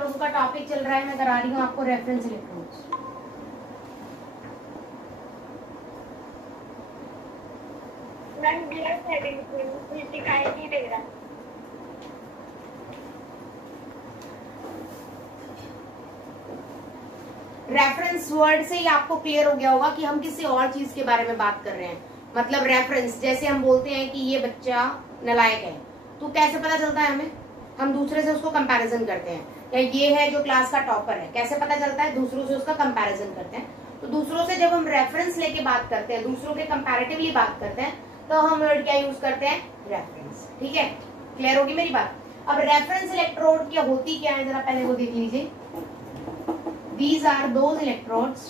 लोगों का टॉपिक चल रहा है, मैं करा रही हूँ आपको रेफरेंस इलेक्ट्रोड्स। मैम दिखाई नहीं दे रहा। रेफरेंस वर्ड से ही आपको क्लियर हो गया होगा कि हम किसी और चीज के बारे में बात कर रहे हैं। मतलब रेफरेंस, जैसे हम बोलते हैं कि ये बच्चा नालायक है, तो कैसे पता चलता है हमें? हम दूसरे से उसको कंपैरिजन करते हैं। या ये है जो क्लास का टॉपर है, कैसे पता चलता है? दूसरों से उसका कंपैरिजन करते हैं। तो दूसरों से जब हम रेफरेंस लेके बात करते हैं, दूसरों के कंपैरेटिवली बात करते हैं, तो हम वर्ड क्या यूज करते हैं? रेफरेंस। ठीक है, क्लियर होगी मेरी बात? अब रेफरेंस इलेक्ट्रोड क्या होती क्या है, जरा पहले वो देख लीजिए। These are those electrodes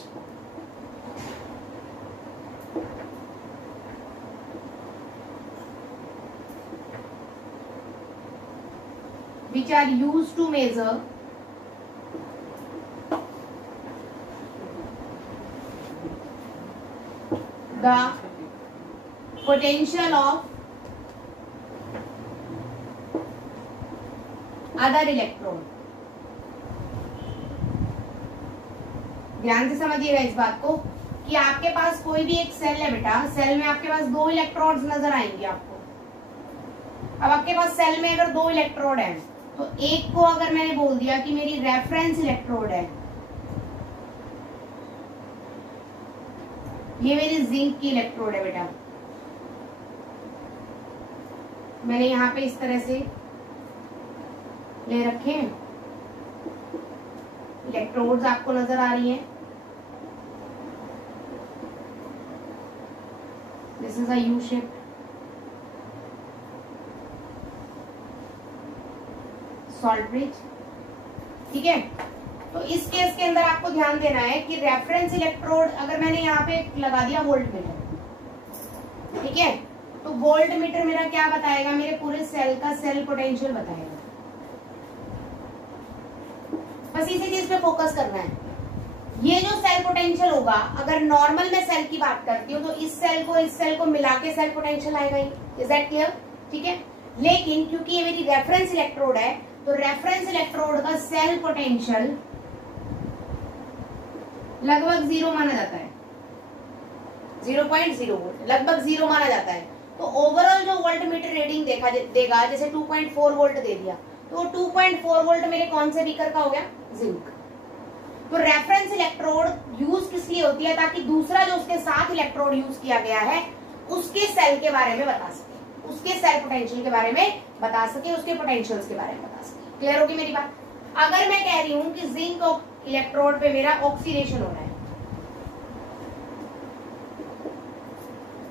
which are used to measure the potential of other electrode। ध्यान से समझिएगा इस बात को कि आपके पास कोई भी एक सेल है बेटा, सेल में आपके पास 2 इलेक्ट्रोड्स नजर आएंगे आपको। अब आपके पास सेल में अगर 2 इलेक्ट्रोड है, तो एक को अगर मैंने बोल दिया कि मेरी रेफरेंस इलेक्ट्रोड है, ये मेरी जिंक की इलेक्ट्रोड है बेटा। मैंने यहाँ पे इस तरह से ले रखे हैं, इलेक्ट्रोड्स आपको नजर आ रही हैं। This is a U shape. Salt bridge. ठीक है, तो इस केस के अंदर आपको ध्यान देना है कि रेफरेंस इलेक्ट्रोड अगर मैंने यहाँ पे लगा दिया वोल्ट मीटर, ठीक है, तो वोल्ट मीटर मेरा क्या बताएगा? मेरे पूरे सेल का सेल पोटेंशियल बताएगा। बस इसी चीज पे फोकस करना है। ये जो सेल पोटेंशियल होगा, अगर नॉर्मल में सेल की बात करती हूँ, तो इस सेल को मिला के सेल पोटेंशियल आएगा ही। Is that clear? ठीक है, लेकिन क्योंकि ये मेरी रेफरेंस इलेक्ट्रोड है, तो रेफरेंस इलेक्ट्रोड का सेल पोटेंशियल लगभग 0 माना जाता है। 0.0 वोल्ट, लगभग 0 माना जाता है। तो ओवरऑल जो वोल्ट मीटर रीडिंग देगा, जैसे 2.4 वोल्ट दे दिया, तो 2.4 वोल्ट मेरे कौन से बीकर का हो गया? जिंक। तो रेफरेंस इलेक्ट्रोड यूज किस लिए होती है? ताकि दूसरा जो उसके साथ इलेक्ट्रोड यूज किया गया है, उसके सेल के बारे में बता सके, उसके सेल पोटेंशियल के बारे में बता सके, उसके पोटेंशियल्स के बारे में बता सके। क्लियर होगी मेरी बात? अगर मैं कह रही हूं कि जिंक इलेक्ट्रोड पे मेरा ऑक्सीडेशन हो रहा है,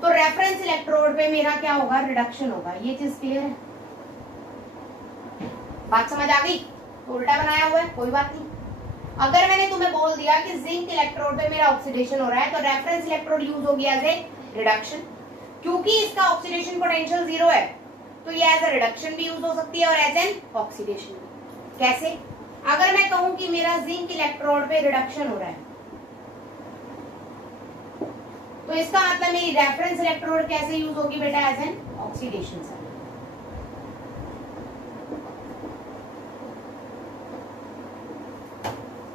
तो रेफरेंस इलेक्ट्रोड पे मेरा क्या होगा? रिडक्शन होगा। ये चीज क्लियर है? बात समझ आ गई? तो उल्टा बनाया हुआ है, कोई बात नहीं। अगर मैंने तुम्हें बोल दिया कि जिंक इलेक्ट्रोड पे मेरा ऑक्सीडेशन हो रहा है, तो रेफरेंस इलेक्ट्रोड यूज होगी एज ए रिडक्शन। क्योंकि इसका ऑक्सीडेशन पोटेंशियल 0 है, तो ये एज ए रिडक्शन भी यूज हो सकती है और एज एन ऑक्सीडेशन भी। कैसे? अगर मैं कहूं कि मेरा जिंक इलेक्ट्रोड पे रिडक्शन हो रहा है, तो इसका मतलब मेरी रेफरेंस इलेक्ट्रोड कैसे यूज होगी बेटा? As an oxidation cell.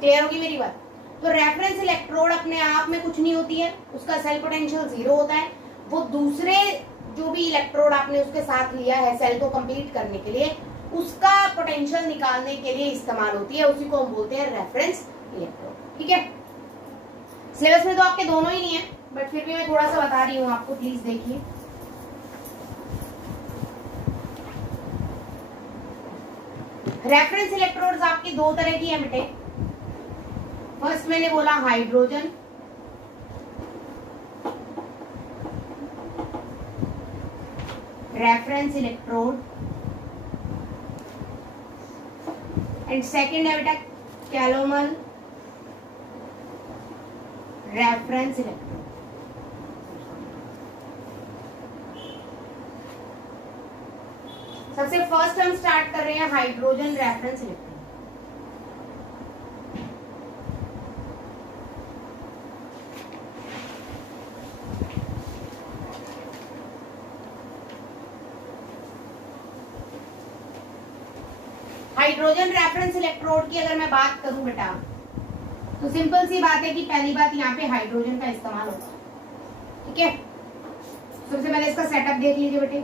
Clear होगी मेरी बात? तो रेफरेंस इलेक्ट्रोड अपने आप में कुछ नहीं होती है, उसका सेल पोटेंशियल 0 होता है। वो दूसरे जो भी इलेक्ट्रोड आपने उसके साथ लिया है सेल को कंप्लीट करने के लिए, उसका पोटेंशियल निकालने के लिए इस्तेमाल होती है। उसी को हम बोलते हैं रेफरेंस इलेक्ट्रोड। ठीक है, सिलेबस में तो आपके दोनों ही नहीं है, बट फिर भी मैं थोड़ा सा बता रही हूँ आपको, प्लीज देखिए। रेफरेंस इलेक्ट्रोड्स आपकी 2 तरह की है बेटे। फर्स्ट मैंने बोला hydrogen, reference electrode, and second है बेटा कैलोमल रेफरेंस इलेक्ट्रोड। सबसे फर्स्ट हम स्टार्ट कर रहे हैं hydrogen reference electrode. Hydrogen reference electrode की अगर मैं बात करूं बेटा, तो सिंपल सी बात है कि पहली बात यहाँ पे हाइड्रोजन का इस्तेमाल होगा। ठीक है, सबसे पहले इसका सेटअप देख लीजिए बेटे,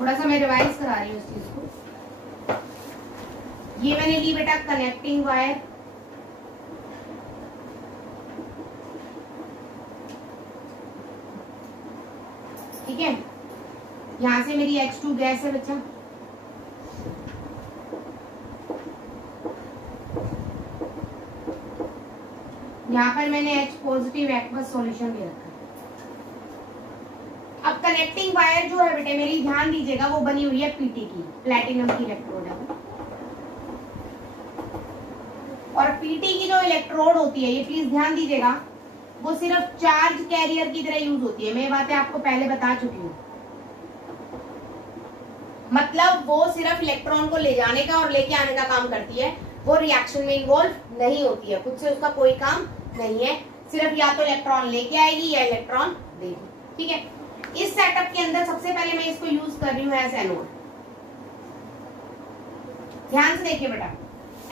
थोड़ा सा मैं रिवाइज करा रही हूँ इस चीज को। ये मैंने ली बेटा कनेक्टिंग वायर, ठीक है, यहां से मेरी H2 गैस है बच्चा, यहाँ पर मैंने H पॉजिटिव एक्वस सॉल्यूशन ले रखा है। अब कनेक्टिंग वायर जो है बेटे मेरी, ध्यान दीजिएगा, वो बनी हुई है पीटी की, प्लैटिनम की इलेक्ट्रोड है। और पीटी की जो इलेक्ट्रोड होती है, ये प्लीज ध्यान दीजिएगा, वो सिर्फ चार्ज कैरियर की तरह यूज होती है। मैं ये बातें आपको पहले बता चुकी हूँ। मतलब वो सिर्फ इलेक्ट्रॉन को ले जाने का और लेके आने का काम करती है, वो रिएक्शन में इन्वॉल्व नहीं होती है, खुद से उसका कोई काम नहीं है, सिर्फ या तो इलेक्ट्रॉन लेके आएगी या इलेक्ट्रॉन देगी। ठीक है, इस सेटअप के अंदर सबसे पहले मैं इसको यूज कर रही हूँ एज एनोड। ध्यान से देखिए बेटा,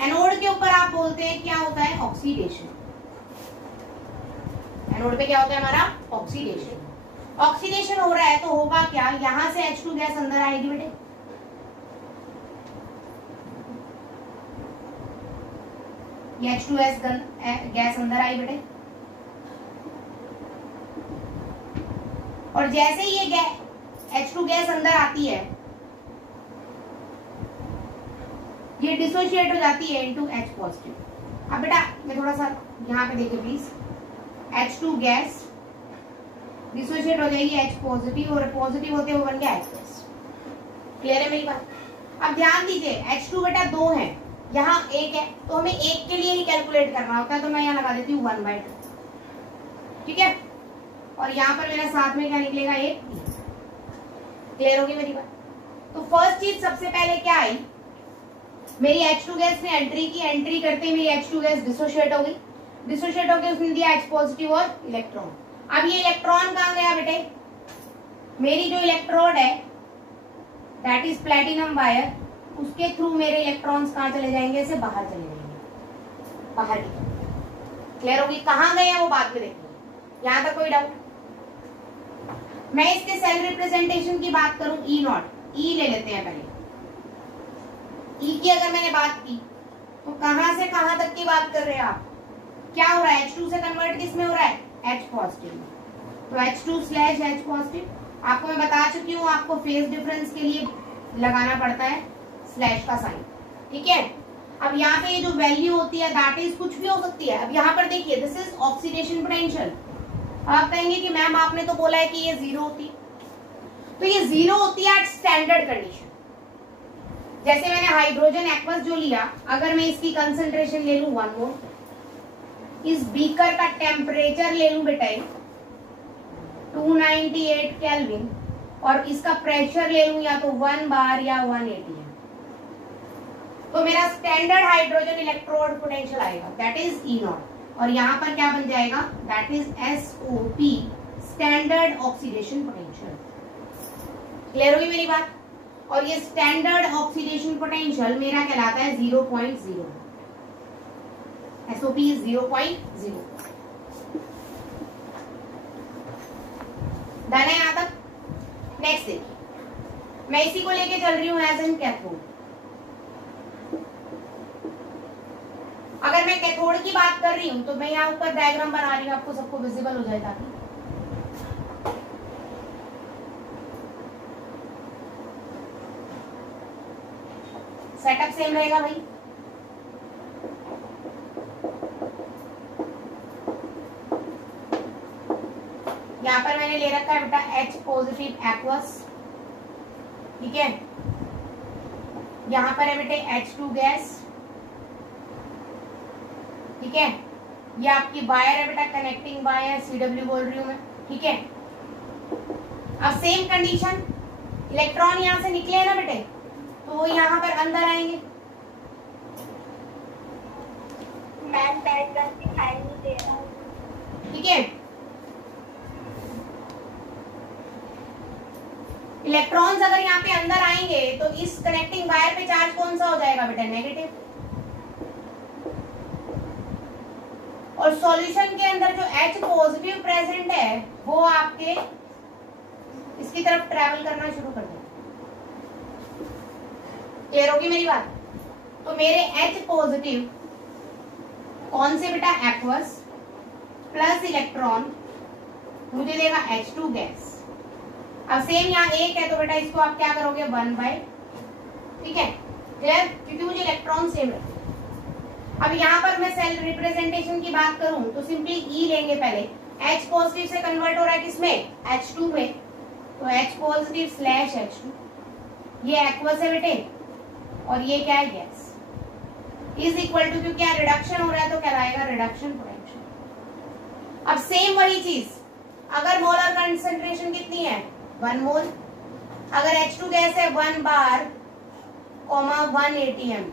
एनोड के ऊपर आप बोलते हैं क्या होता है, ऑक्सीडेशन। एनोड पे क्या होता है हमारा, ऑक्सीडेशन। ऑक्सीडेशन हो रहा है तो होगा क्या, यहां से H2 गैस अंदर आएगी बेटे, ये H2S गैस अंदर आई बेटे, और जैसे ही ये H2 गैस अंदर आती है, ये डिसोशिएट हो जाती है इनटू H पॉजिटिव। अब बेटा मैं थोड़ा सा यहाँ पे देखिए प्लीज, H2 गैस डिसोशिएट हो जाएगी H पॉजिटिव, और पॉजिटिव होते हुए बन गया H+। क्लियर है मेरी बात? अब ध्यान दीजिए, H2 बेटा 2 है, यहाँ 1 है, तो हमें 1 के लिए ही कैलकुलेट करना होता है, तो मैं यहाँ लगा देती हूँ 1/2। ठीक है, और यहाँ पर मेरा साथ में क्या निकलेगा, 1। क्लियर होगी मेरी बात? तो फर्स्ट चीज सबसे पहले क्या आई, मेरी H2 गैस ने एंट्री की, एंट्री करते ही मेरी H2 गैस डिसोशिएट हो गई, डिसोशिएट होकर उसने दिया H पॉजिटिव और इलेक्ट्रॉन। अब ये इलेक्ट्रॉन कहाँ गया बेटे, मेरी जो इलेक्ट्रोड है दैट इज प्लैटिनम वायर, उसके थ्रू मेरे इलेक्ट्रॉन्स कहाँ चले जाएंगे, ऐसे बाहर चले जाएंगे, बाहर की। क्लियर होगी? कहाँ गए हैं वो बाद में देखेंगे, यहाँ तक कोई डाउट? मैं इसके सेल रिप्रेजेंटेशन की बात करूं, E0, E ले लेते हैं पहले। E की अगर मैंने बात की तो कहां से कहां तक की बात कर रहे हैं आप, क्या हो रहा है, H2 से कन्वर्ट किस में हो रहा है, H पॉजिटिव। तो H2/H पॉजिटिव, आपको मैं बता चुकी हूँ, आपको फेज डिफरेंस के लिए लगाना पड़ता है स्लैश का साइन। ठीक है, अब यहाँ पे ये जो वैल्यू होती है दैट इज कुछ भी हो सकती है। अब यहाँ पर देखिए, दिस इज ऑक्सीडेशन पोटेंशियल। आप कहेंगे कि मैम आपने तो बोला है कि ये 0 होती है, तो ये 0 होती है एट स्टैंडर्ड कंडीशन। जैसे मैंने हाइड्रोजन एक्वस जो लिया, अगर मैं इसकी कंसंट्रेशन ले लूं 1 मोल, इस बीकर का टेम्परेचर ले लूं बेटा 298 केल्विन, और इसका प्रेशर ले लूं या तो 1 बार या 180 है, तो मेरा स्टैंडर्ड हाइड्रोजन इलेक्ट्रोड पोटेंशियल आएगा दैट इज E0, और यहाँ पर क्या बन जाएगा, that is SOP, standard oxidation potential. Clear होगी मेरी बात? और ये स्टैंडर्ड ऑक्सीडेशन पोटेंशियल मेरा कहलाता है 0.0, SOP इज 0.0। डन है यहाँ तक? नेक्स्ट देखिए, मैं इसी को लेके चल रही हूँ एज एन कैथोड। अगर मैं कैथोड की बात कर रही हूं तो मैं यहाँ ऊपर डायग्राम बना रही हूँ, आपको सबको विजिबल हो जाए ताकि। सेटअप सेम रहेगा भाई। यहाँ पर मैंने ले रखा है बेटा H पॉजिटिव एक्वस, ठीक है, यहाँ पर है बेटे H2 गैस, ठीक है, ये आपकी वायर है बेटा, कनेक्टिंग वायर, CW बोल रही हूं मैं। ठीक है, अब सेम कंडीशन, इलेक्ट्रॉन यहां से निकले हैं ना बेटे, तो वो यहाँ पर अंदर आएंगे। मैम डायग्राम दिखाई नहीं दे रहा। ठीक है, इलेक्ट्रॉन्स अगर यहाँ पे अंदर आएंगे तो इस कनेक्टिंग वायर पे चार्ज कौन सा हो जाएगा बेटा, नेगेटिव। और सॉल्यूशन के अंदर जो H पॉजिटिव प्रेजेंट है वो आपके इसकी तरफ ट्रेवल करना शुरू कर देगा। क्लियर होगी मेरी बात? तो मेरे H पॉजिटिव कौन से बेटा, एक्वस प्लस इलेक्ट्रॉन मुझे देगा H2 गैस। अब सेम यहाँ एक है तो बेटा इसको आप क्या करोगे, 1/, ठीक है, क्लियर, क्योंकि मुझे इलेक्ट्रॉन सेम है। अब यहाँ पर मैं सेल रिप्रेजेंटेशन की बात करूं तो सिंपली E लेंगे पहले। H पॉजिटिव से कन्वर्ट हो रहा है किसमें, H2 में, तो H पॉजिटिव स्लैश H2, ये एक्वस है बेटे और ये क्या है, गैस, इज इक्वल टू, क्योंकि क्या रिडक्शन हो रहा है तो क्या आएगा, रिडक्शन पोटेंशियल। अब सेम वही चीज, अगर मोलर कंसंट्रेशन कितनी है, 1 मोल, अगर H2 गैस है 1 बार, 1 ATM,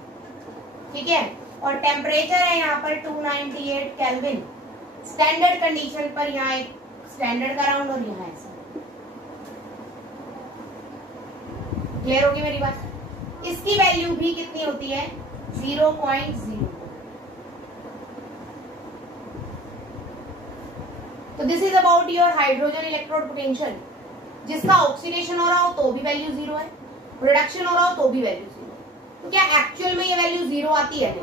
ठीक है, और टेम्परेचर है यहाँ पर 298 केल्विन, स्टैंडर्ड कंडीशन पर यहाँ एक स्टैंडर्ड का राउंड और यहाँ ऐसा। क्लियर होगी मेरी बात? इसकी वैल्यू भी कितनी होती है, 0.0। तो this is about your hydrogen electrode potential. जिसका ऑक्सीडेशन हो रहा हो तो भी वैल्यू 0 है, रिडक्शन हो रहा हो तो भी वैल्यू 0 है। तो क्या एक्चुअल में ये वैल्यू 0 आती है?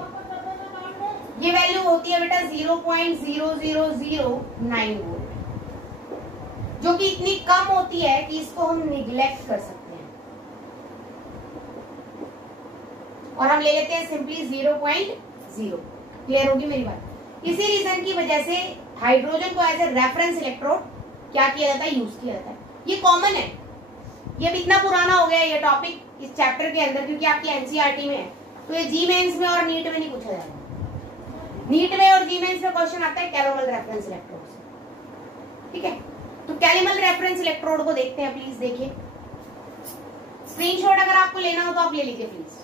ये वैल्यू होती है बेटा 0.0009 वोल्ट, जो कि इतनी कम होती है कि इसको हम निग्लेक्ट कर सकते हैं और हम ले लेते हैं सिंपली 0.0। क्लियर होगी मेरी बात? इसी रीजन की वजह से हाइड्रोजन को एज ए रेफरेंस इलेक्ट्रोड क्या किया जाता है, यूज किया जाता है। ये कॉमन है, ये भी इतना पुराना हो गया ये टॉपिक इस चैप्टर के अंदर, क्योंकि आपकी एनसीईआरटी में है, तो ये जी मेंस में और नीट में नहीं पूछा जाएगा। नीट में और जी मेंस में क्वेश्चन आता है कैलोमल रेफरेंस इलेक्ट्रोड से, ठीक है। तो कैलोमल रेफरेंस इलेक्ट्रोड को देखते हैं, प्लीज देखिए। स्क्रीनशॉट अगर आपको लेना हो तो आप ले लीजिए प्लीज।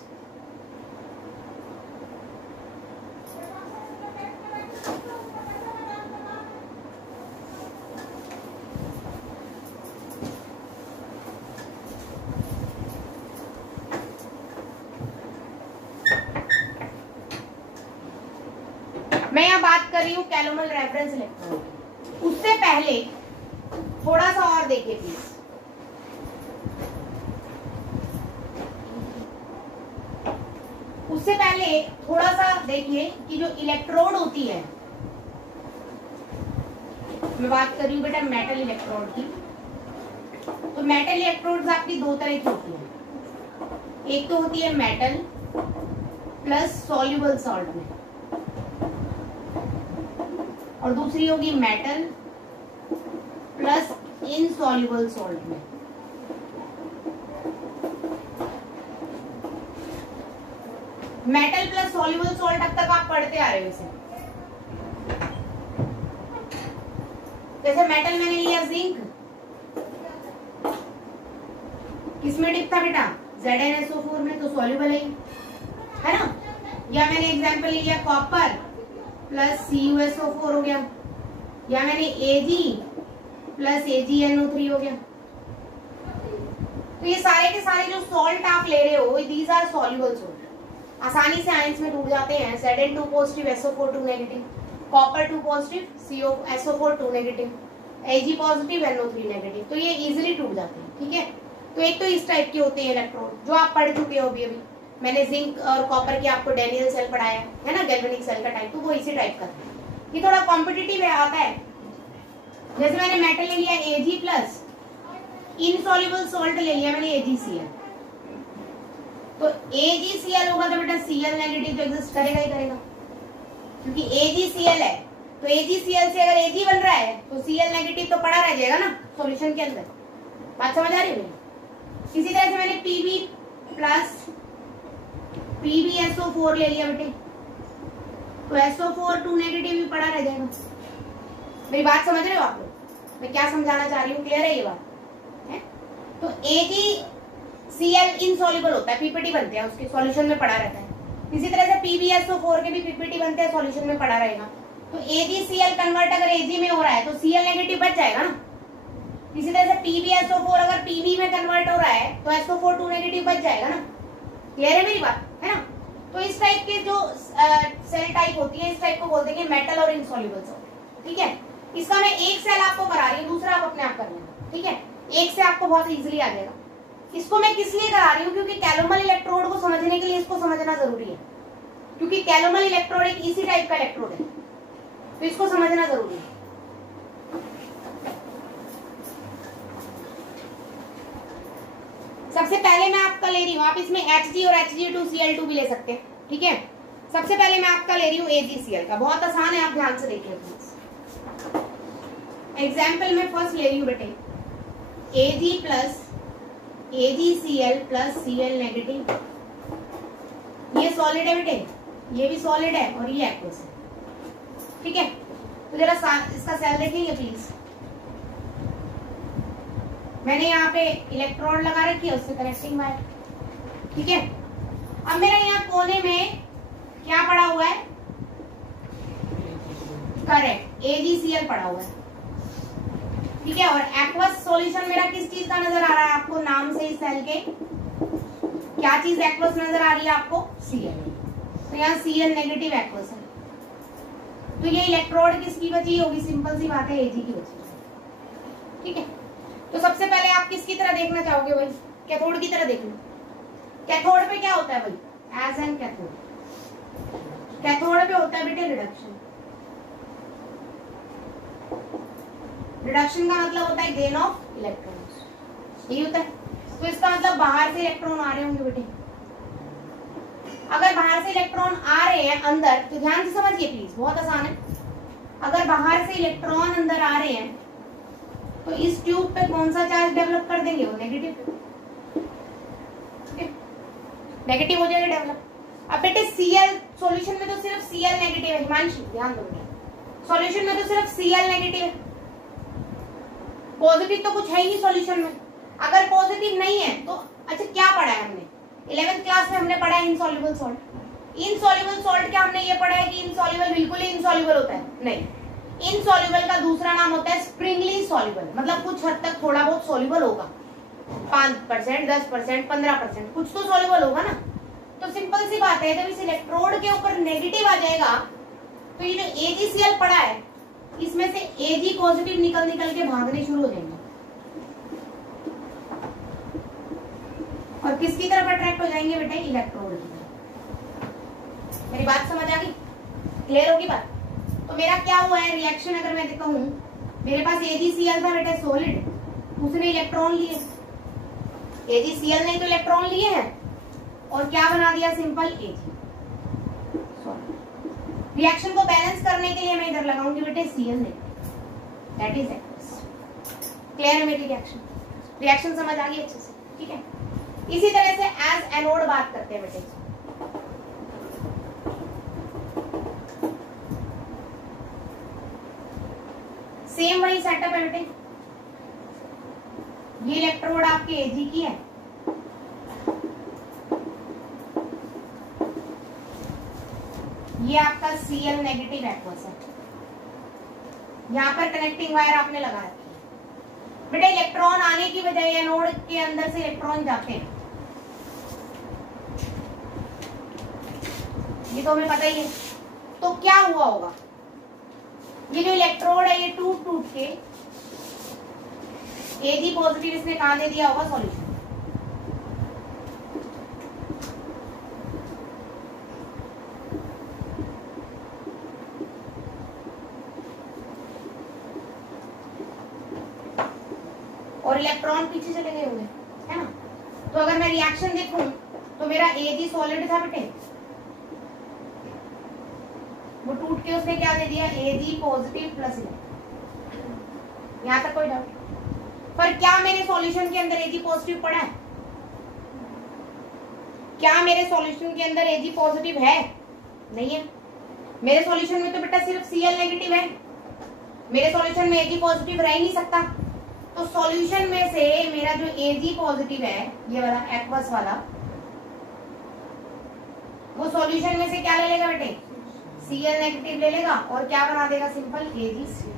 मैं यहाँ बात कर रही हूँ कैलोमल रेफरेंस इलेक्ट्रोड। उससे पहले थोड़ा सा और देखिए प्लीज। उससे पहले थोड़ा सा देखिए कि जो इलेक्ट्रोड होती है, मैं बात कर रही हूँ बेटा मेटल इलेक्ट्रोड की। तो मेटल इलेक्ट्रोड्स आपकी दो तरह की होती है, एक तो होती है मेटल प्लस सॉल्युबल सॉल्ट में, और दूसरी होगी मेटल प्लस इनसॉल्युबल सॉल्ट में। मेटल प्लस सॉल्युबल सॉल्ट अब तक आप पढ़ते आ रहे हो इसे। जैसे मेटल मैंने लिया जिंक, किसमें डिप था बेटा, ZnSO4 में, तो सॉल्युबल है ना। या मैंने एग्जांपल लिया कॉपर प्लस CuSO4 हो गया, या मैंने Ag प्लस AgNO3 हो गया। तो ये सारे के सारे जो सॉल्ट आप ले रहे हो, दीज आर सॉल्युबल सॉल्ट, आसानी से आयंस में टूट जाते हैं। Zn2 positive, SO4 2 negative, copper 2 positive, SO4 2 negative, Ag positive, NO3 negative, तो ये इजीली टूट जाते हैं, ठीक है। तो एक तो इस टाइप के होते हैं इलेक्ट्रोड जो आप पढ़ चुके हो अभी। मैंने जिंक और कॉपर की आपको डेनियल सेल पढ़ाया है ना, गैल्वेनिक सेल का टाइप, तो वो इसी टाइप का था। ये थोड़ा कॉम्पिटिटिव आता है। जैसे मैंने मेटल ले लिया Ag प्लस इनसॉल्युबल सॉल्ट ले लिया मैंने AgCl, तो AgCl होगा तो बेटा Cl नेगेटिव तो एग्जिस्ट करेगा ही करेगा, क्योंकि AgCl है। तो AgCl से अगर Ag बन रहा है तो Cl नेगेटिव तो पड़ा रह जाएगा ना सॉल्यूशन के अंदर। बात समझ आ रही है? इसी तरह से मैंने Pb प्लस PbSO4 ले लिया बेटे, तो SO4 2 नेगेटिव भी पड़ा रह जाएगा। मेरी बात समझ रहे हो आप लोग, मैं क्या समझाना चाह रही हूँ? क्लियर है ये बात है? तो AgCl इनसॉल्युबल होता है, पीपीटी बनते हैं उसके, सॉल्यूशन में पड़ा रहता है। इसी तरह से PbSO4 के भी पीपीटी बनते हैं, सॉल्यूशन में पड़ा रहेगा। तो AgCl कन्वर्ट अगर Ag में हो रहा है तो Cl नेगेटिव बच जाएगा ना, इसी तरह से PbSO4 अगर Pb में कन्वर्ट हो रहा है तो SO4 2 नेगेटिव बच जाएगा ना। क्लियर है मेरी बात, है ना। तो इस टाइप के जो सेल टाइप होती है, इस टाइप को बोलते हैं मेटल और इनसॉल्युबल सॉल्ट। ठीक है, इसका मैं एक सेल आपको करा रही हूँ, दूसरा आप अपने आप कर लेना। ठीक है, एक से आपको बहुत इजीली आ जाएगा। इसको मैं किस लिए करा रही हूँ, क्योंकि कैलोमल इलेक्ट्रोड को समझने के लिए इसको समझना जरूरी है, क्योंकि कैलोमल इलेक्ट्रोड एक इसी टाइप का इलेक्ट्रोड है, तो इसको समझना जरूरी है। सबसे पहले मैं आपका ले रही हूँ, आप इसमें Hg और Hg2Cl2 भी ले सकते हैं। ठीक है, सबसे पहले मैं आपका ले रही हूँ AgCl का, बहुत आसान है, आप ध्यान से देखिए प्लीज। एग्जाम्पल में फर्स्ट ले रही हूँ बेटे, Ag plus AgCl plus Cl negative. ये सॉलिड है बेटे, ये भी सॉलिड है और ये एक्वस है। ठीक है, तो जरा इसका सेल देखेंगे प्लीज। मैंने यहाँ पे इलेक्ट्रोड लगा रखी है, उससे कनेक्टिंग वायर। ठीक है, अब मेरा यहाँ कोने में क्या पड़ा हुआ है, करेक्ट AgCl पड़ा हुआ है। ठीक है, और एक्वस सॉल्यूशन मेरा किस चीज का नजर आ रहा है आपको, नाम से इस सेल के क्या चीज एक्वस नजर आ रही है आपको, Cl। तो यहाँ Cl नेगेटिव एक्वस है, तो ये इलेक्ट्रोड किसकी बची होगी, सिंपल सी बात है Ag की बची। ठीक है, तो सबसे पहले आप किसकी तरह देखना चाहोगे भाई, कैथोड की तरह देखना। कैथोड पे क्या होता है भाई, एज एन कैथोड, कैथोड पे होता है बेटे रिडक्शन। रिडक्शन का मतलब होता है गेन ऑफ इलेक्ट्रॉन्स, यही होता है। तो इसका मतलब बाहर से इलेक्ट्रॉन आ रहे होंगे बेटे। अगर बाहर से इलेक्ट्रॉन आ रहे हैं अंदर, तो ध्यान से समझिए प्लीज, बहुत आसान है। अगर बाहर से इलेक्ट्रॉन अंदर आ रहे हैं तो इस ट्यूब पे कौन सा चार्ज डेवलप कर देंगे, वो नेगेटिव, नेगेटिव हो जाएगा डेवलप। अब बेटे Cl सॉल्यूशन में तो सिर्फ Cl नेगेटिव है, हिमांशु ध्यान दो, सॉल्यूशन में तो सिर्फ Cl नेगेटिव है, पॉजिटिव तो कुछ है ही नहीं सॉल्यूशन में। अगर पॉजिटिव नहीं है तो अच्छा क्या पढ़ा है हमने 11th क्लास में, हमने पढ़ा है इनसॉल्युबल सॉल्ट। इनसॉल्युबल सॉल्ट क्या हमने ये पढ़ा है कि इनसॉल्युबल बिल्कुल ही इनसॉल्युबल होता है, नहीं। इनसॉल्युबल का दूसरा नाम होता है स्प्रिंगली सॉल्युबल, मतलब कुछ हद तक थोड़ा बहुत सॉल्युबल होगा, 5%, 10%, 15%, कुछ तो सॉल्युबल होगा ना। तो सिंपल सी बात है, जब इस इलेक्ट्रोड के ऊपर नेगेटिव आ जाएगा तो ये जो AgCl पड़ा है, इसमें से Ag पॉजिटिव निकल के भागने शुरू हो जाएंगे और किसकी तरफ अट्रैक्ट हो जाएंगे बेटे, इलेक्ट्रोड की तरफ। मेरी बात समझ आ गई, क्लियर होगी बात। तो मेरा क्या हुआ है रिएक्शन, अगर मैं कहूं मेरे पास AgCl था बेटे सॉलिड, उसने इलेक्ट्रॉन लिए, AgCl ने तो इलेक्ट्रॉन लिए हैं और क्या बना दिया, सिंपल Ag। रिएक्शन को बैलेंस करने के लिए मैं इधर लगाऊंगी बेटे Cl ने, दैट इज एक्वस। क्लियर है मेरी रिएक्शन, रिएक्शन समझ आ गई अच्छे से। ठीक है, इसी तरह से एज एनोड बात करते हैं बेटे। सेम वही सेटअप है बेटे, ये इलेक्ट्रोड आपके Ag की है, ये आपका Cl नेगेटिव एक्वस है, यहाँ पर कनेक्टिंग वायर आपने लगा रखी है बेटे। इलेक्ट्रॉन आने की बजाय एनोड के अंदर से इलेक्ट्रॉन जाते हैं, ये तो हमें पता ही है। तो क्या हुआ होगा, ये जो इलेक्ट्रोड है ये टूट के Ag पॉजिटिव इसने कहां दे दिया होगा, सॉल्यूशन। और इलेक्ट्रॉन पीछे चले गए होंगे, है ना। तो अगर मैं रिएक्शन देखूं तो मेरा Ag सॉलिड था बेटे, वो टूट के उसने क्या दे दिया, Ag पॉजिटिव प्लस इलेक्ट्रॉन। यहाँ तक कोई डाउट? पर क्या मेरे सॉल्यूशन के अंदर Ag पॉजिटिव पड़ा है, क्या मेरे सॉल्यूशन के अंदर Ag पॉजिटिव है, नहीं है। मेरे सॉल्यूशन में तो बेटा सिर्फ Cl नेगेटिव है, मेरे सॉल्यूशन में Ag पॉजिटिव रह ही नहीं सकता। तो सॉल्यूशन में से मेरा जो Ag पॉजिटिव है, ये वाला एक्वस वाला, वो सॉल्यूशन में से क्या ले लेगा बेटे, Cl नेगेटिव ले लेगा और क्या बना देगा, सिंपल AgCl।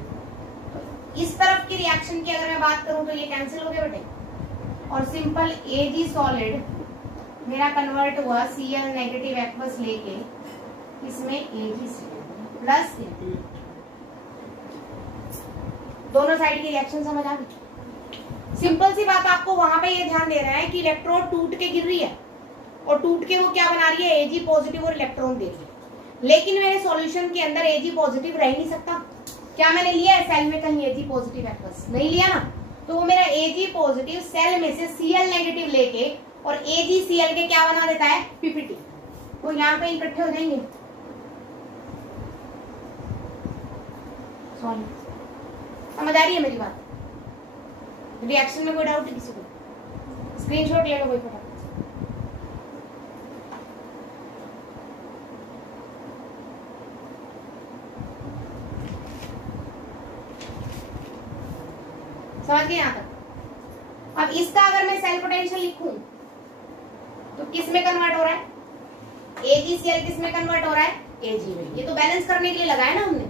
इस तरफ की रिएक्शन की अगर मैं बात करूं तो ये कैंसिल हो गया बेटे, और सिंपल Ag सॉलिड मेरा कन्वर्ट हुआ Cl नेगेटिव एक्वस लेके इसमें AgCl प्लस दोनों साइड की रिएक्शन समझ आ गई। सिंपल सी बात, आपको वहां पे ये ध्यान देना है कि इलेक्ट्रोड टूट के गिर रही है और टूट के वो क्या बना रही है, Ag पॉजिटिव और इलेक्ट्रॉन दे रही है। लेकिन मेरे सॉल्यूशन के अंदर Ag पॉजिटिव रह नहीं सकता। क्या मैंने लिया है सेल में कहीं Ag पॉजिटिव एक्वस? नहीं लिया ना। तो वो मेरा Ag पॉजिटिव सेल में से Cl नेगेटिव लेके और AgCl के क्या बना देता है, PPT। वो यहाँ पे इकट्ठे हो जाएंगे। सॉरी, समझ आ रही है मेरी बात? रिएक्शन में कोई डाउट है किसी को? स्क्रीनशॉट ले लो कोई फटाफट। समझ गए यहाँ तक? अब इसका अगर मैं सेल पोटेंशियल लिखूं तो किस में कन्वर्ट हो रहा है, AgCl किस में कन्वर्ट हो रहा है, Ag में। ये तो बैलेंस करने के लिए लगाया ना हमने,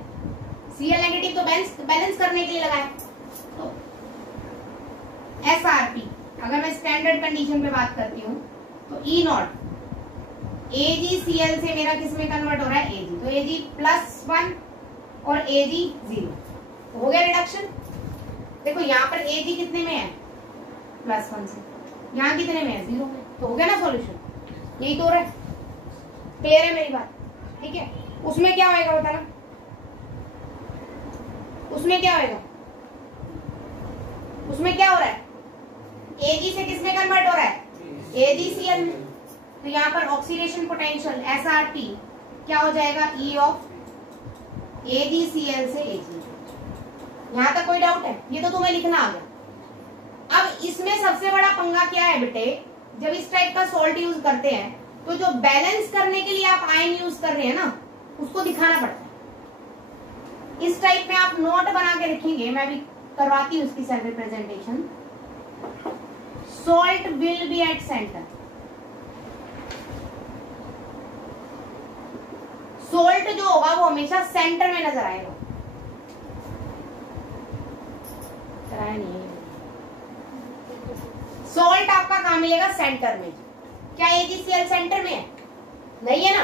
Cl नेगेटिव तो बैलेंस करने के लिए लगाया। तो SRP अगर मैं स्टैंडर्ड कंडीशन पे बात करती हूँ तो E0 AgCl से मेरा किस में कन्वर्ट हो रहा है, Ag। तो Ag +1 और Ag 0 तो हो गया रिडक्शन। देखो यहाँ पर Ag कितने में है, +1 से, यहाँ कितने में है, 0 में, तो हो गया ना सॉल्यूशन। यही तो हो रहा है। क्लियर है मेरी बात? ठीक है। उसमें क्या होएगा बताना, उसमें क्या होएगा, उसमें क्या हो रहा है, Ag से किस में कन्वर्ट हो रहा है, AgCl में। तो यहाँ पर ऑक्सीडेशन पोटेंशियल SRP क्या हो जाएगा, E ऑफ AgCl से Ag। यहाँ तक कोई डाउट है? ये तो तुम्हें लिखना आ गया। अब इसमें सबसे बड़ा पंगा क्या है बेटे, जब इस टाइप का सॉल्ट यूज करते हैं तो जो बैलेंस करने के लिए आप आयन यूज कर रहे हैं ना, उसको दिखाना पड़ता है। इस टाइप में आप नोट बना के रखेंगे, मैं भी करवाती हूँ उसकी cell representation. Salt will be at centre, salt जो होगा वो हमेशा सेंटर में नजर आएगा। सॉल्ट आपका कहां मिलेगा, सेंटर में। क्या AgCl सेंटर में है? नहीं है ना।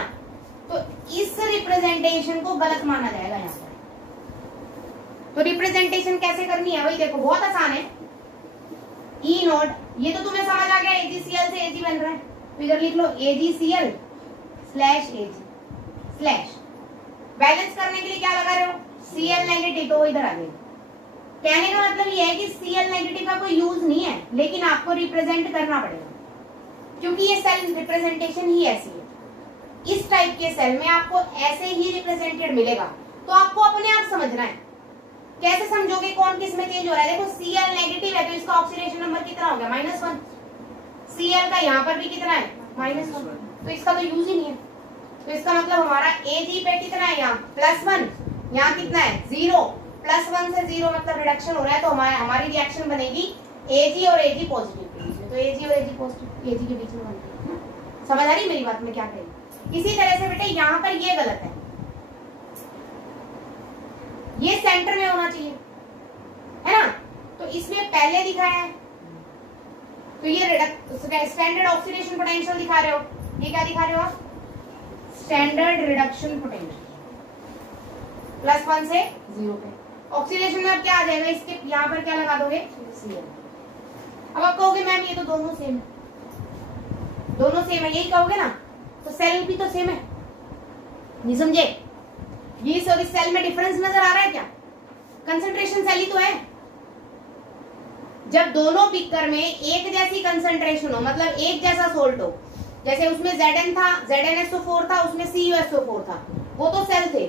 तो इस रिप्रेजेंटेशन को गलत माना जाएगा यहाँ पर। तो रिप्रेजेंटेशन कैसे करनी है, वही देखो, बहुत आसान है। E0 ये तो तुम्हें समझ आ गया, AgCl से Ag बन रहा है, तो इधर लिख लो AgCl /Ag स्लैश। बैलेंस करने के लिए क्या लगा रहे हो, Cl नेगेटिव, तो वो इधर आ जाएगा। कहने का मतलब ये है कि Cl नेगेटिव का कोई यूज नहीं है, लेकिन आपको रिप्रेजेंट करना पड़ेगा, क्योंकि ये सेल रिप्रेजेंटेशन ही ऐसी है। इस टाइप के सेल में आपको ऐसे ही रिप्रेजेंटेड मिलेगा। तो आपको अपने आप समझना है। कैसे समझोगे कौन किस में चेंज हो रहा है? देखो Cl नेगेटिव है तो इसका ऑक्सीडेशन नंबर कितना हो गया, -1। Cl का यहाँ पर भी कितना है, -1, तो इसका तो यूज ही नहीं है। तो इसका मतलब हमारा Ag पे कितना है, यहाँ +1, यहाँ कितना है, 0। +1 से 0 मतलब रिडक्शन हो रहा है, तो हमारी रिएक्शन बनेगी Ag और Ag पॉजिटिव के बीच में। तो Ag और Ag पॉजिटिव Ag के बीच में बनती है। समझ आ रही मेरी बात में क्या करें? इसी तरह से बेटे यहाँ पर ये गलत है, ये सेंटर में होना चाहिए, है ना। तो इसमें पहले दिखाया है, तो ये स्टैंडर्ड ऑक्सीडेशन पोटेंशियल दिखा रहे हो। ये क्या दिखा रहे हो आप, स्टैंडर्ड रिडक्शन पोटेंशियल +1 से 0 पे। ऑक्सीडेशन में अब क्या आ जाएगा, इसके यहाँ पर क्या लगा दोगे, Cl। अब आप कहोगे मैम ये तो दोनों सेम है, दोनों सेम है, यही कहोगे ना। तो सेल भी तो सेम है, नहीं समझे? ये सॉरी सेल में डिफरेंस नजर आ रहा है क्या? कंसंट्रेशन सेल ही तो है। जब दोनों बीकर में एक जैसी कंसंट्रेशन हो, मतलब एक जैसा सोल्ट हो, जैसे उसमें Zn था, ZnSO4 था, उसमें CuSO4 था, वो तो सेल थे।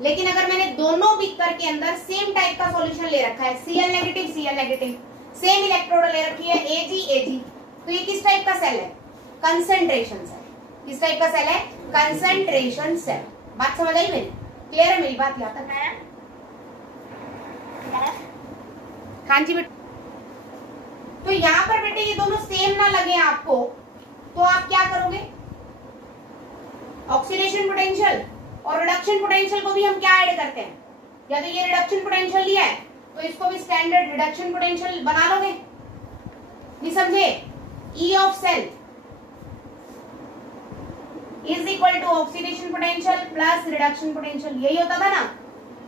लेकिन अगर मैंने दोनों बीकर के अंदर सेम टाइप का सॉल्यूशन ले रखा है, Cl नेगेटिव, सेम इलेक्ट्रोड ले रखी है Ag, तो ये किस टाइप का सेल है, कंसंट्रेशन सेल। किस टाइप का सेल है, कंसंट्रेशन सेल। बात समझ आई मेरी? क्लियर है मेरी बात यहाँ तक? हाँ जी बेटा। तो यहाँ पर बेटे ये दोनों सेम ना लगे आपको, तो आप क्या करोगे, ऑक्सीडेशन पोटेंशियल और रिडक्शन पोटेंशियल को भी हम क्या ऐड करते हैं, या तो ये रिडक्शन पोटेंशियल लिया है तो इसको भी स्टैंडर्ड रिडक्शन पोटेंशियल बना लोगे, नहीं समझे? E of cell is equal to oxidation potential plus reduction potential, यही होता था ना।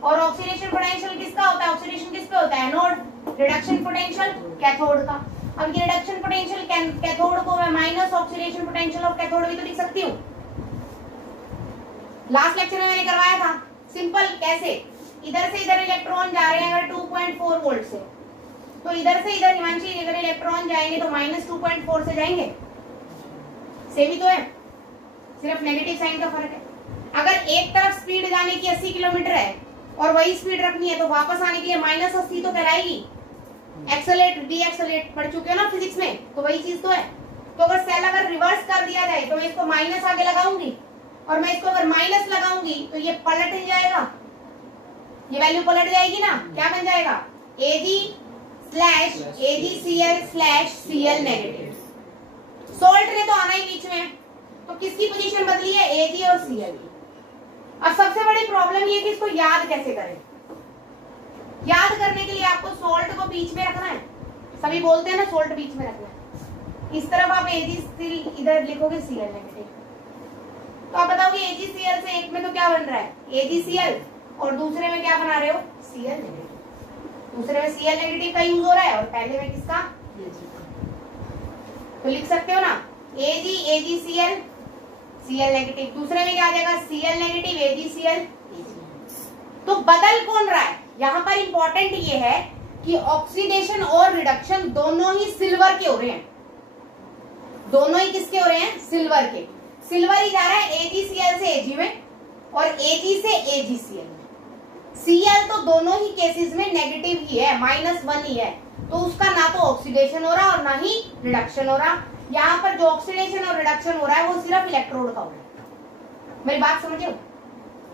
और ऑक्सीडेशन पोटेंशियल किसका होता है? ऑक्सीडेशन किस पे होता है? एनोड। रिडक्शन पोटेंशियल कैथोड का। अब ये रिडक्शन पोटेंशियल कैथोड को मैं minus oxidation potential of cathode भी तो लिख सकती हूँ। लास्ट लेक्चर में मैंने करवाया था, सिंपल। कैसे? इधर से इधर इलेक्ट्रॉन जा रहे हैं अगर 2.4 वोल्ट से, तो इधर से इधर हिमांशी अगर इलेक्ट्रॉन जाएंगे तो माइनस 2.4 से जाएंगे, सेम ही तो है, सिर्फ नेगेटिव साइन का फर्क है। अगर एक तरफ स्पीड जाने की 80 किलोमीटर है और वही स्पीड रखनी है तो वापस आने के लिए माइनस 80 तो कहलाएगी। एक्सेलरेट डी एक्सेलरेट पढ़ चुके हो ना फिजिक्स में, तो वही चीज तो है। तो अगर सेल अगर रिवर्स कर दिया जाए तो मैं इसको माइनस आगे लगाऊंगी, और मैं इसको अगर माइनस लगाऊंगी तो ये पलट ही जाएगा, ये वैल्यू पलट जाएगी ना। क्या बन जाएगा? AgCl/Cl negative. सोल्ट ने तो आना ही बीच में, तो किसकी पोजीशन बदली है? Ag और Cl की। अब सबसे बड़ी प्रॉब्लम ये कि इसको याद कैसे करें। याद करने के लिए आपको सोल्ट को बीच में रखना है, सभी बोलते हैं ना सोल्ट बीच में रखना है। इस तरफ आप AgCl इधर लिखोगे Cl नेगेटिव, तो आप बताओगे AgCl से एक में तो क्या बन रहा है? AgCl, और दूसरे में क्या बना रहे हो? Cl negative. दूसरे में Cl नेगेटिव का यूज हो रहा है और पहले में किसका? तो लिख सकते हो ना AgCl Cl नेगेटिव। दूसरे में क्या आ जाएगा? Cl negative AgCl। तो बदल कौन रहा है? यहाँ पर इंपॉर्टेंट ये है कि ऑक्सीडेशन और रिडक्शन दोनों ही सिल्वर के हो रहे हैं। दोनों ही किसके हो रहे हैं? सिल्वर के। सिल्वर ही जा रहा है AgCl से Ag में और Ag से AgCl में। Cl तो दोनों ही केसेस में नेगेटिव ही है, -1 ही है, तो उसका ना तो ऑक्सीडेशन हो रहा और ना ही रिडक्शन हो रहा। यहाँ पर जो ऑक्सीडेशन और रिडक्शन हो रहा है वो सिर्फ इलेक्ट्रोड का हो रहा है। मेरी बात समझे हो?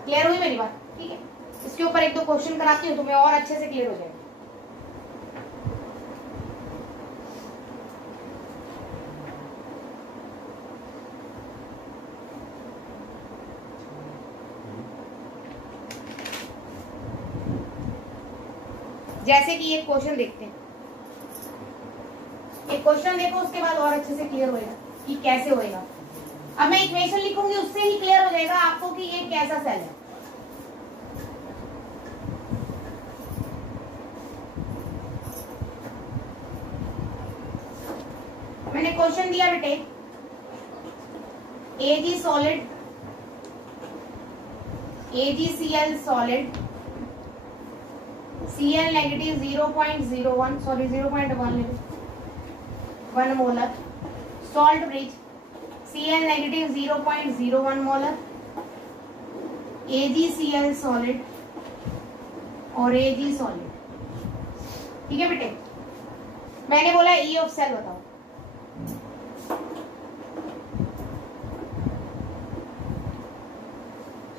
क्लियर हुई मेरी बात? ठीक है, इसके ऊपर एक दो क्वेश्चन कराती हूँ, तुम्हें और अच्छे से क्लियर हो जाएगा। जैसे कि ये क्वेश्चन देखते हैं, एक क्वेश्चन देखो, उसके बाद और अच्छे से क्लियर होएगा कि कैसे होएगा। अब मैं इक्वेशन लिखूंगी, उससे ही क्लियर हो जाएगा आपको कि ये कैसा सेल है। मैंने क्वेश्चन दिया बेटे, Ag solid, AgCl solid, Cl negative 0.01 sorry 0.1 molar, salt bridge Cl negative 0.01 molar, AgCl solid और Ag सॉलिड। ठीक है बेटे, मैंने बोला ई ऑफ सेल बताओ।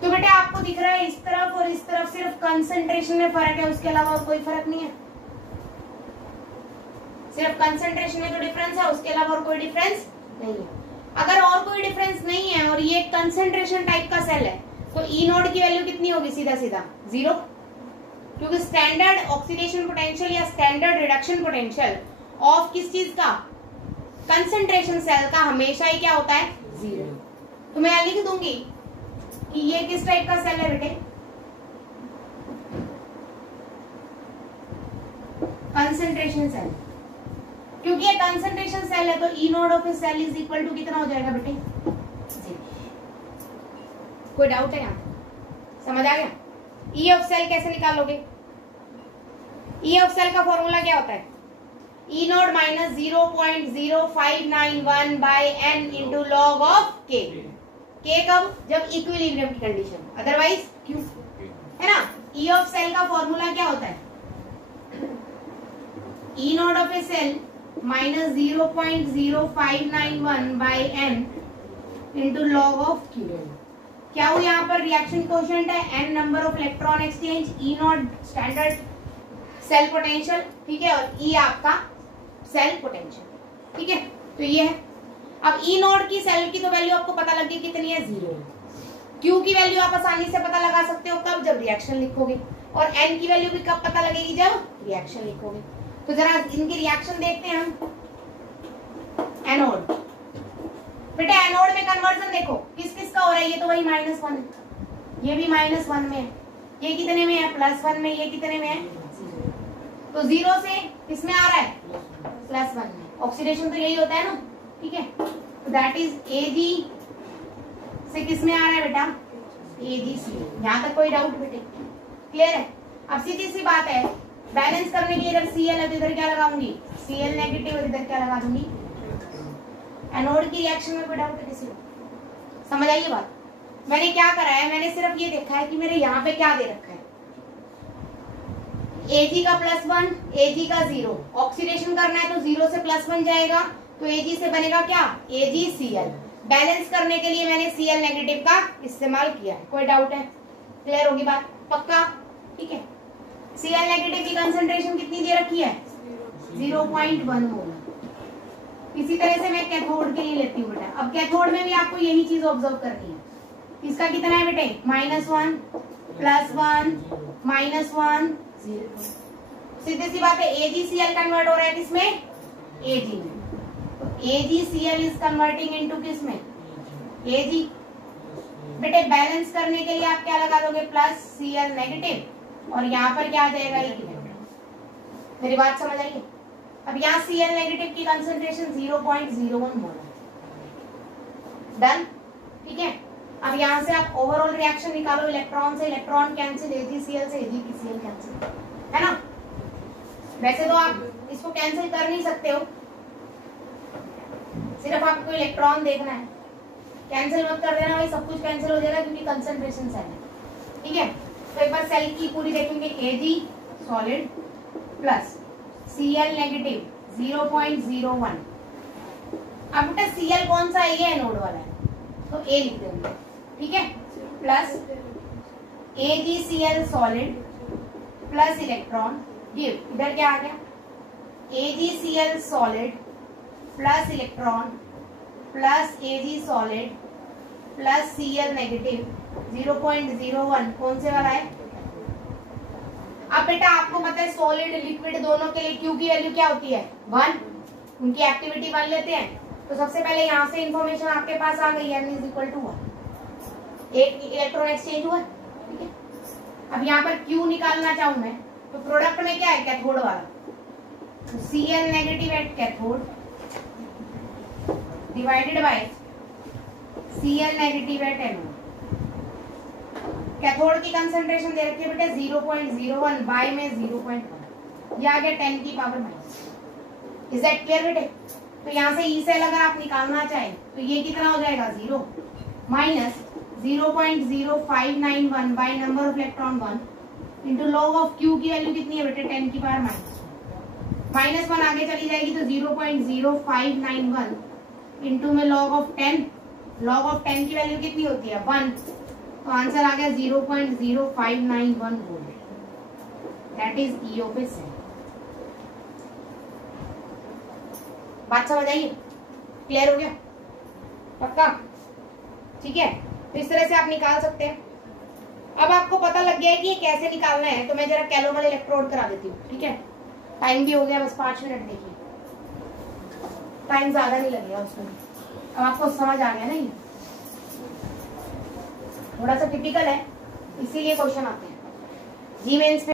तो बेटे आपको दिख रहा है इस तरफ और इस तरफ सिर्फ कंसंट्रेशन में फर्क है, उसके अलावा कोई फर्क नहीं है। सिर्फ कंसंट्रेशन में तो डिफरेंस है, उसके अलावा और कोई डिफरेंस नहीं है। अगर और कोई डिफरेंस नहीं है और ये कंसंट्रेशन टाइप का सेल है तो ई नोड की वैल्यू कितनी होगी? सीधा सीधा 0, क्योंकि स्टैंडर्ड ऑक्सीडेशन पोटेंशियल या स्टैंडर्ड रिडक्शन पोटेंशियल ऑफ किस चीज का? कंसंट्रेशन सेल का हमेशा ही क्या होता है? 0। तो मैं लिख दूंगी कि ये किस टाइप का सेल है बेटे? Concentration cell. क्योंकि ये कंसंट्रेशन सेल है तो E naught of a cell is equal to कितना हो जाएगा बेटे? 0। कोई डाउट है यहाँ? समझ आ गया? ई ऑफ सेल कैसे निकालोगे? ई ऑफ सेल का फॉर्मूला क्या होता है? E naught minus 0.0591 by N into log of K. K कब? जब इक्विलिब्रियम की कंडीशन, अदरवाइज क्यू, है ना। ई ऑफ सेल का फॉर्मूला क्या होता है? E naught of a cell minus 0.0591 by N into log of Q. क्या हो यहाँ पर? रिएक्शन कोएफिशिएंट है, N number of electron exchange, E naught standard cell potential, ठीक है, और ई आपका सेल पोटेंशियल, ठीक है। तो ये है। अब ई नोड की सेल की तो वैल्यू आपको पता लग गई कितनी है? 0। क्यू की वैल्यू आप आसानी से पता लगा सकते हो कब? जब रिएक्शन लिखोगे। और n की वैल्यू भी कब पता लगेगी, जब रिएक्शन लिखोगे। तो जरा इनकी रिएक्शन देखते हैं हम। एनोड, बेटा एनोड में कन्वर्जन देखो किस किस का हो रहा है। ये तो वही -1 है, ये भी -1 में है, ये कितने में है, +1 में, ये कितने में है, तो 0 से किसमें आ रहा है, +1 में। ऑक्सीडेशन तो यही होता है ना, ठीक है। तो दैट इज Ag से किसमें आ रहा है बेटा, AgCl। यहाँ तक कोई डाउट बेटे, क्लियर है। अब सीधी सी बात है, बैलेंस करने के लिए इधर Cl है तो इधर क्या लगाऊंगी, Cl नेगेटिव, और इधर क्या लगा दूंगी। एनोड की रिएक्शन में कोई डाउट है किसी को, समझ आइए बात। मैंने क्या करा है, मैंने सिर्फ ये देखा है कि मेरे यहाँ पे क्या दे रखा है, Ag का +1, Ag का 0। ऑक्सीडेशन करना है तो 0 से +1 जाएगा, तो Ag से बनेगा क्या, AgCl। बैलेंस करने के लिए मैंने Cl नेगेटिव का इस्तेमाल किया है। कोई डाउट है, क्लियर होगी बात, पक्का, ठीक है। Cl नेगेटिव की कंसंट्रेशन कितनी दे रखी है, 0.1 मोल। इसी तरह से मैं कैथोड के लिए लेती हूँ बेटा। अब कैथोड में भी आपको यही चीज ऑब्जर्व करनी है। इसका कितना है बेटे, -1, +1, -1, 0। सीधी सी बात है, AgCl कन्वर्ट हो रहा है किसमें, Ag में। तो AgCl इज कन्वर्टिंग इनटू किसमें, Ag। बेटे बैलेंस करने के लिए आप क्या लगा दोगे, +Cl नेगेटिव, और यहाँ पर क्या आ जाएगा, मेरी बात समझ आई है। अब यहाँ Cl नेगेटिव की कंसंट्रेशन 0.01 मोल है, डन, ठीक है। अब यहाँ से आप ओवरऑल रिएक्शन निकालो, इलेक्ट्रॉन से इलेक्ट्रॉन कैंसिल, AgCl से AgCl कैंसिल, है ना। वैसे तो आप इसको कैंसिल कर नहीं सकते हो, सिर्फ आपको इलेक्ट्रॉन देखना है। कैंसिल मत कर देना भाई, सब कुछ कैंसिल हो जाएगा क्योंकि कंसंट्रेशन सेल है, ठीक है। तो एक बार सेल की पूरी देखेंगे, Ag solid plus Cl negative 0.01। अब बेटा Cl कौन सा है, ये एनोड वाला है, तो A लिख देंगे, ठीक है, plus AgCl solid plus electron give, इधर क्या आ गया, AgCl solid plus electron plus Ag solid plus Cl negative 0.01, कौन से वाला है। अब बेटा आपको पता है सॉलिड लिक्विड दोनों के लिए Q की वैल्यू क्या होती है, 1। उनकी एक्टिविटी 1 लेते हैं, तो सबसे पहले यहाँ से इंफॉर्मेशन आपके पास आ गई, n = 1, एक इलेक्ट्रॉन एक्सचेंज हुआ, ठीक है। अब यहाँ पर Q निकालना चाहूं मैं, तो प्रोडक्ट में क्या है, कैथोड वाला, तो Cl negative at cathode divided by Cl negative at anode. Cathode की कंसंट्रेशन दे रखी है बेटा 0.01 बाय में 0.1, ये आ गया 10 की पावर -। इज दैट क्लियर बेटे। तो यहाँ से ई सेल अगर आप निकालना चाहें तो ये कितना हो जाएगा, 0 minus 0.0591 by number of electron 1 into log of Q की वैल्यू कितनी है बेटे, 10 की पावर -1 आगे चली जाएगी तो 0.0591 इंटू में log ऑफ 10, log ऑफ 10 की वैल्यू कितनी होती है, 1, तो आंसर आ गया 0.0591 volt, that is E of a cell. बात समझ आइए, क्लियर हो गया, पक्का, ठीक है। तो इस तरह से आप निकाल सकते हैं। अब आपको पता लग गया है कि ये कैसे निकालना है, तो मैं जरा कैलोमल इलेक्ट्रोड करा देती हूँ, ठीक है। टाइम भी हो गया, बस 5 मिनट देखिए, टाइम ज्यादा नहीं लगेगा उसमें। अब आपको समझ आ गया ना, ये थोड़ा सा टिपिकल है, इसीलिए क्वेश्चन आते हैं जी मेंस में।